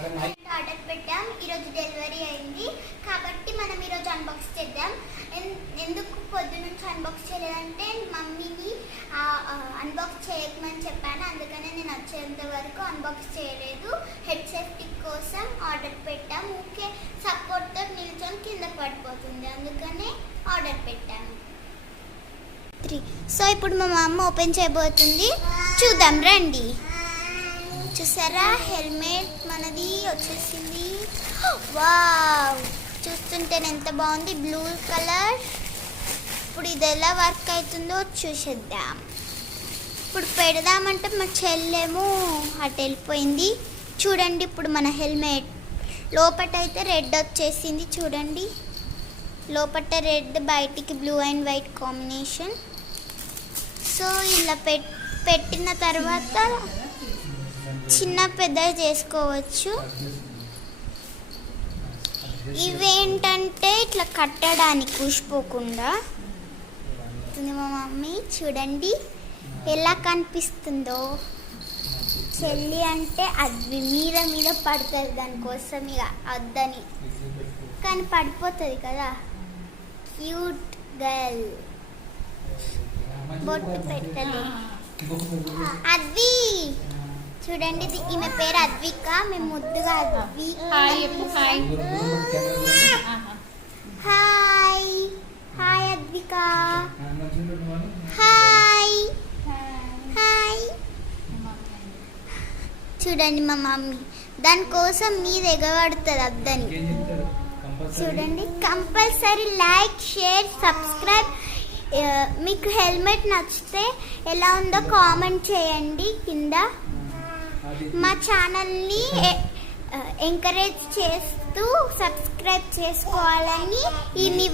Order పెట్టాం ఈరోజు delivery అయింది. కాబట్టి మనం ఈరోజు అన్బాక్స్ చేద్దాం. ఎన్- ఎందుకు పొద్దు నుంచి అన్బాక్స్ చేయలేదంటే మమ్మీని అన్బాక్స్ చేయకమని చెప్పాను. అందుకనే నేను వచ్చేంత వరకు అన్బాక్స్ చేయలేదు. హెడ్ సేఫ్టీ కోసం ఆర్డర్ పెట్టాం. ఊకే సపోర్ట్తో నిల్చొని కింద పడిపోతుంది. అందుకనే ఆర్డర్ పెట్టాము త్రీ సో ఇప్పుడు మా అమ్మ ఓపెన్ చేయబోతుంది. చూద్దాం రండి. చూసారా? హెల్మెట్ మనది వచ్చేసింది. వావ్! చూస్తుంటేనే ఎంత బాగుంది. Blue colour. ఇప్పుడు ఇది ఎలా వర్క్ అవుతుందో చూసేద్దాం. ఇప్పుడు పెడదామంటే మా చెల్లెమో అటు వెళ్ళిపోయింది. చూడండి ఇప్పుడు మన హెల్మెట్. లోపట అయితే రెడ్ వచ్చేసింది. చూడండి. లోపట రెడ్ బయటికి blue and white combination. So ఇలా పెట్ పెట్టిన తర్వాత చిన్న పెద్ద చేసుకోవచ్చు. ఇవేంటంటే ఇట్లా కట్టడానికి కూసిపోకుండా మా మమ్మీ చూడండి. ఎలా కనిపిస్తుందో. చెల్లి అంటే అది మీద మీద పడుతుంది దానికోసం ఇక వద్దని కానీ పడిపోతుంది కదా. Cute girl. బొట్టు పెట్టలే అది. చూడండి ఈమె పేరు అద్విక. మేము ముద్దుగా Advi hi hi. Hi. Advika. Hi. Hi. చూడండి మా మమ్మీ. దానికోసం మీద ఎగబడుతుంది అద్దని. చూడండి కంపల్సరీ లైక్ షేర్ సబ్స్క్రైబ్. మీకు హెల్మెట్ నచ్చితే ఎలా ఉందో కామెంట్ చేయండి. కింద మా ఛానల్ని ఎంకరేజ్ చేస్తూ సబ్స్క్రైబ్ చేసుకోవాలని ఈ మీ